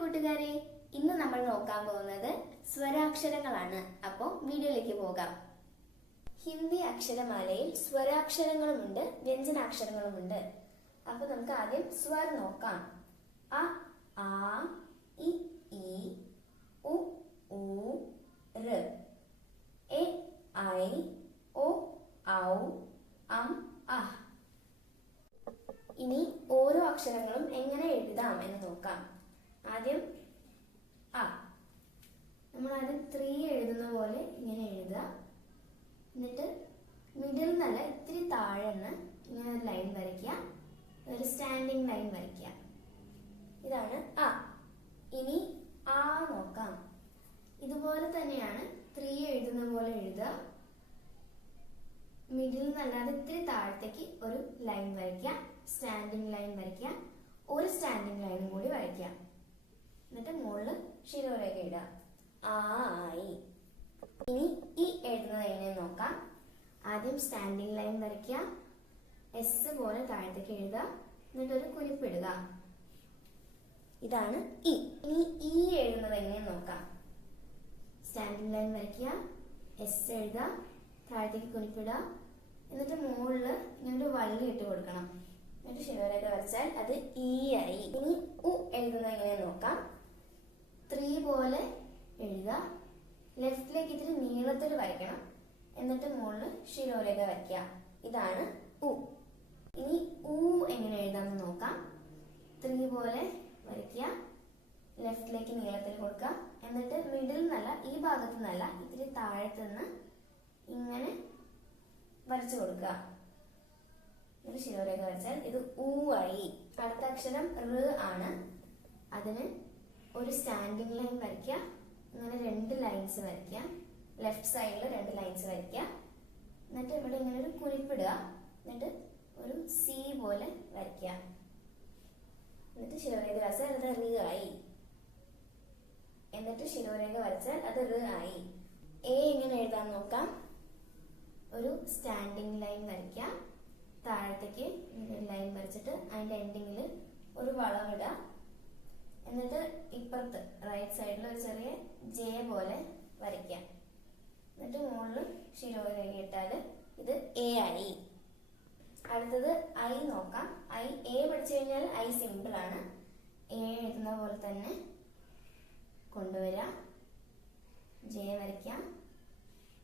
കൂട്ടുകാരെ ഇന്ന് നമ്മൾ നോക്കാൻ പോകുന്നത് സ്വരാക്ഷരങ്ങളാണ്. അപ്പോൾ വീഡിയോയിലേക്ക് പോകാം. ഹിന്ദി അക്ഷരമാലയിൽ സ്വരാക്ഷരങ്ങളുമുണ്ട് വ്യഞ്ജനാക്ഷരങ്ങളുമുണ്ട്. അപ്പൊ നമുക്ക് ആദ്യം സ്വർ നോക്കാം. അ ആ ഇ ഈ ഉ ഊ ഋ എ ഐ ഒ ഔ അം അഹ് ഇനി ഓരോ അക്ഷരങ്ങളും എങ്ങനെ എഴുതാം എന്ന് നോക്കാം. ആദ്യം അ നമ്മൾ ആദ്യം ത്രീ എഴുതുന്ന പോലെ ഇങ്ങനെ എഴുതുക. എന്നിട്ട് മിഡിൽ നല്ല ഇത്തിരി താഴെ നിന്ന് ഇങ്ങനെ ഒരു ലൈൻ വരയ്ക്കുക. ഒരു സ്റ്റാൻഡിങ് ലൈൻ വരയ്ക്കുക. ഇതാണ് അ ഇനി ആ നോക്കാം. ഇതുപോലെ തന്നെയാണ് ത്രീ എഴുതുന്ന പോലെ എഴുതുക. മിഡിൽ നല്ലാതെ ഇത്തിരി താഴത്തേക്ക് ഒരു ലൈൻ വരയ്ക്കുക. സ്റ്റാൻഡിങ് ലൈൻ വരയ്ക്കുക. ഒരു സ്റ്റാൻഡിങ് ലൈനും കൂടി വരയ്ക്കുക. എന്നിട്ട് മുകളിൽ ശിരോരേഖ ഇടുക. ആ ആയി. ഇനി ഈ എഴുതുന്നത് എങ്ങനെ നോക്കാം. ആദ്യം സ്റ്റാൻഡിങ് ലൈൻ വരയ്ക്കുക. എസ് പോലെ താഴത്തേക്ക് എഴുതുക. എന്നിട്ട് ഒരു കുരിപ്പിടുക ഇതാണ് ഇ ഇനി ഈ എഴുതുന്നത് എങ്ങനെ നോക്കാം. സ്റ്റാൻഡിങ് ലൈൻ വരയ്ക്കുക. എസ് എഴുതുക. താഴത്തേക്ക് കുനിപ്പിടുക എന്നിട്ട് മുകളിൽ ഇങ്ങനൊരു വള്ളി ഇട്ട് കൊടുക്കണം. എന്നിട്ട് ശിവരേഖ വരച്ചാൽ അത് ഇ ആയി. ഇനി ഉ എഴുതുന്നത് എങ്ങനെ നോക്കാം. ത്രീ പോലെ എഴുതുക. ലെഫ്റ്റിലേക്ക് ഇത്തിരി നീളത്തിൽ വരയ്ക്കണം. എന്നിട്ട് മുകളിൽ ശിരോരേഖ വരയ്ക്കുക. ഇതാണ് ഉ ഇനി ഉ എങ്ങനെ എഴുതാമെന്ന് നോക്കാം. ത്രീ പോലെ വരയ്ക്കുക. ലെഫ്റ്റിലേക്ക് നീളത്തിൽ കൊടുക്കുക. എന്നിട്ട് മിഡിൽ നിന്നല്ല ഈ ഭാഗത്തു നിന്നല്ല ഇത്തിരി താഴത്ത് നിന്ന് ഇങ്ങനെ വരച്ചു കൊടുക്കുക. ഒരു ശിരോരേഖ വരച്ചാൽ ഇത് ഊ ആയി. അടുത്ത അക്ഷരം ഋ ആണ്. അതിന് ഒരു സ്റ്റാൻഡിങ് ലൈൻ വരയ്ക്കുക. ഇങ്ങനെ രണ്ട് ലൈൻസ് വരയ്ക്കുക. ലെഫ്റ്റ് സൈഡിൽ രണ്ട് ലൈൻസ് വരയ്ക്കുക. എന്നിട്ട് ഇവിടെ ഇങ്ങനെ ഒരു കുറിപ്പിടുക. എന്നിട്ട് ഒരു സി പോലെ വരയ്ക്കുക. എന്നിട്ട് ശിവരേഖ വരച്ചാൽ അത് റി ആയി. എന്നിട്ട് ശിരോരേഖ വരച്ചാൽ അത് റി ആയി. എ എങ്ങനെ എഴുതാൻ നോക്കാം? ഒരു സ്റ്റാൻഡിങ് ലൈൻ വരയ്ക്കുക. താഴത്തേക്ക് ലൈൻ വരച്ചിട്ട് അതിന്റെ എൻഡിങ്ങിൽ ഒരു വളവിടുക എന്നിട്ട് ഇപ്പുറത്ത് റൈറ്റ് സൈഡിൽ ഒരു ചെറിയ ജെ പോലെ വരയ്ക്കാം എന്നിട്ട് മുകളിൽ ശിരോരേഖ ഇട്ടാൽ ഇത് എ ആയി. അടുത്തത് ഐ നോക്കാം. ഐ എ പഠിച്ചു കഴിഞ്ഞാൽ ഐ സിമ്പിൾ ആണ്. എ എഴുതുന്ന പോലെ തന്നെ കൊണ്ടുവരാം ജെ വരയ്ക്കാം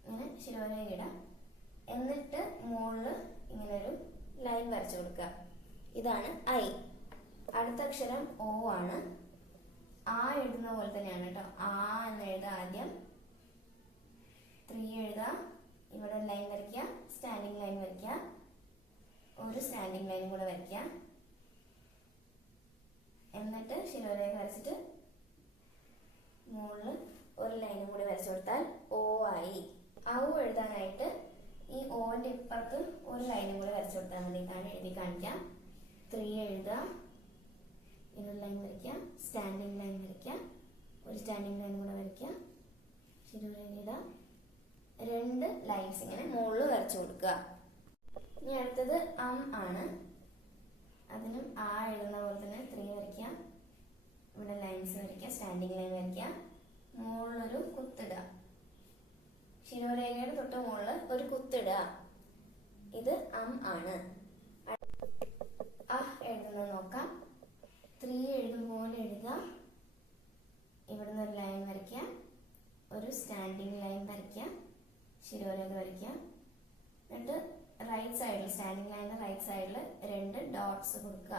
ഇങ്ങനെ ശിരോരേഖ ഇടാം എന്നിട്ട് മുകളിൽ ഇങ്ങനെ ഒരു ലൈൻ വരച്ചു കൊടുക്കുക. ഇതാണ് ഐ അടുത്ത അക്ഷരം ഓ ആണ്. ആ എഴുതുന്ന പോലെ തന്നെയാണ് കേട്ടോ. ആ എന്ന് എഴുതുക ആദ്യം. ത്രീ എഴുതുക ഇവിടെ ലൈൻ വരയ്ക്കുക. സ്റ്റാൻഡിങ് ലൈൻ വരയ്ക്കുക. ഒരു സ്റ്റാൻഡിങ് ലൈൻ കൂടെ വരയ്ക്കുക. എന്നിട്ട് ശിരോരേഖ വരച്ചിട്ട് മുകളിൽ ഒരു ലൈനും കൂടി വരച്ചു കൊടുത്താൽ ഓ ആയി. ഔ എഴുതാനായിട്ട് ഈ ഓന്റെ ഇപ്പുറത്ത് ഒരു ലൈനും കൂടി വരച്ചു കൊടുത്താൽ മതി. എഴുതി കാണിക്കാം. ത്രീ എഴുതുക. ഇതൊരു ലൈൻ വരയ്ക്കാം സ്റ്റാൻഡിങ് ലൈൻ ഒരു സ്റ്റാൻഡിങ് ലൈൻ കൂടെ വരയ്ക്കുക. ശിരോരേഖ ഇടുക രണ്ട് ലൈൻസ് ഇങ്ങനെ മുകളിൽ വരച്ചു കൊടുക്കുക. ഇനി അടുത്തത് അം ആണ്. അതിനും ആ എഴുതുന്ന പോലെ തന്നെ ത്രീ വരയ്ക്കാം ഇവിടെ ലൈൻസ് വരയ്ക്കാം സ്റ്റാൻഡിങ് ലൈൻ വരയ്ക്കുക. മുകളിലൊരു കുത്തിടുക. ശിരോരേഖയുടെ തൊട്ട് മുകളിൽ ഒരു കുത്തിടുക. ഇത് അം ആണ് അഹ് എഴുതുന്നത് നോക്കാം ത്രീ എഴുതും പോലെ എഴുതുക ഇവിടുന്ന് ഒരു ലൈൻ വരയ്ക്കുക ഒരു സ്റ്റാൻഡിങ് ലൈൻ വരയ്ക്കാം ശിരോരേഖ വരയ്ക്കാം എന്നിട്ട് റൈറ്റ് സൈഡിൽ സ്റ്റാൻഡിങ് ലൈനിന്റെ റൈറ്റ് സൈഡിൽ രണ്ട് ഡോട്ട്സ് കൊടുക്കുക.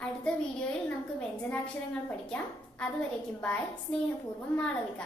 അടുത്ത വീഡിയോയിൽ നമുക്ക് വ്യഞ്ജനാക്ഷരങ്ങൾ പഠിക്കാം. അതുവരേക്കും ബായ് സ്നേഹപൂർവം മാളവിക.